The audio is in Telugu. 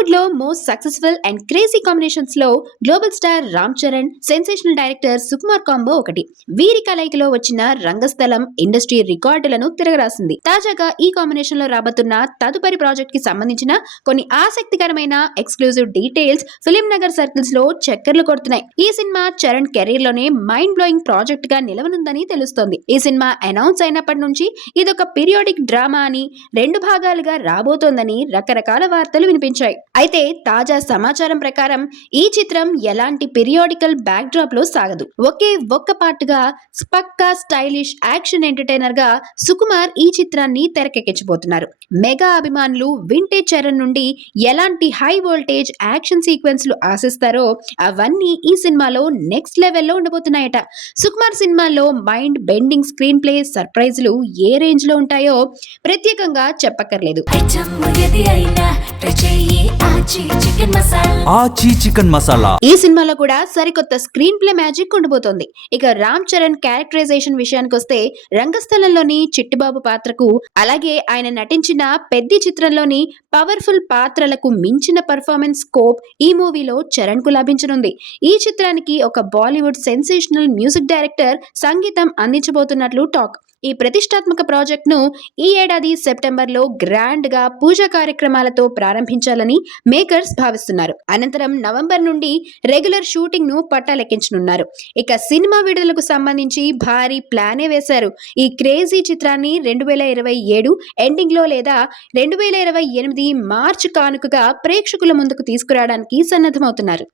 టాలీవుడ్ లో most successful and crazy combinations లో global star Ram Charan, sensational director Sukumar combo ఒకటి. వీరి కలయికలో వచ్చిన రంగస్థలం ఇండస్ట్రీ రికార్డులను తిరగరాసింది. తాజాగా ఈ కాంబినేషన్ లో రాబోతున్న తదుపరి ప్రాజెక్ట్ కి సంబంధించిన కొన్ని ఆసక్తికరమైన exclusive details film Nagar circles లో చక్కర్లు కొడుతున్నాయి. ఈ సినిమా చరణ్ కెరీర్ లోనే మైండ్ బ్లోయింగ్ ప్రాజెక్ట్ గా నిలవనుందని తెలుస్తోంది. ఈ సినిమా అనౌన్స్ అయినప్పటి నుంచి ఇదొక పీరియాడిక్ డ్రామా అని, 2 భాగాలుగా రాబోతోందని రకరకాల వార్తలు వినిపించాయి. అయితే తాజా సమాచారం ప్రకారం ఈ చిత్రం ఎలాంటి పీరియాడికల్ బ్యాక్ డ్రాప్ లో సాగదు. ఒకే ఒక్క పార్ట్గా పక్కా స్టైలిష్ యాక్షన్ ఎంటర్టైనర్ గా సుకుమార్ ఈ చిత్రాన్ని తెరకెక్కించబోతున్నారు. మెగా అభిమానులు వింటేజ్ చరణ్ నుండి ఎలాంటి హై వోల్టేజ్ యాక్షన్ సీక్వెన్స్లు ఆశిస్తారో అవన్నీ ఈ సినిమాలో నెక్స్ట్ లెవెల్లో ఉండబోతున్నాయట. సుకుమార్ సినిమాలో మైండ్ బెండింగ్ స్క్రీన్ ప్లే సర్ప్రైజ్లు ఏ రేంజ్ లో ఉంటాయో ప్రత్యేకంగా చెప్పక్కర్లేదు. ఆచి చికెన్ మసాలా ఈ సినిమాలో కూడా సరికొత్త స్క్రీన్ ప్లే మ్యాజిక్ ఉండబోతోంది. ఇక రామ్ చరణ్ క్యారెక్టరైజేషన్ విషయానికి వస్తే రంగస్థలంలోని చిట్టిబాబు పాత్రకు, అలాగే ఆయన నటించిన పెద్ది చిత్రంలోని పవర్ఫుల్ పాత్రలకు మించిన పర్ఫార్మెన్స్ స్కోప్ ఈ మూవీలో చరణ్ కు లభించనుంది. ఈ చిత్రానికి ఒక బాలీవుడ్ సెన్సేషనల్ మ్యూజిక్ డైరెక్టర్ సంగీతం అందించబోతున్నట్లు టాక్. ఈ ప్రతిష్టాత్మక ప్రాజెక్ట్ ను ఈ ఏడాది సెప్టెంబర్ లో గ్రాండ్ గా పూజా కార్యక్రమాలతో ప్రారంభించాలని మేకర్స్ భావిస్తున్నారు. అనంతరం నవంబర్ నుండి రెగ్యులర్ షూటింగ్ ను పట్టాలెక్కించనున్నారు. ఇక సినిమా విడుదలకు సంబంధించి భారీ ప్లానే వేశారు. ఈ క్రేజీ చిత్రాన్ని 2027 ఎండింగ్ లో లేదా 2028 మార్చ్ కానుకగా ప్రేక్షకుల ముందుకు తీసుకురావడానికి సన్నద్ధమవుతున్నారు.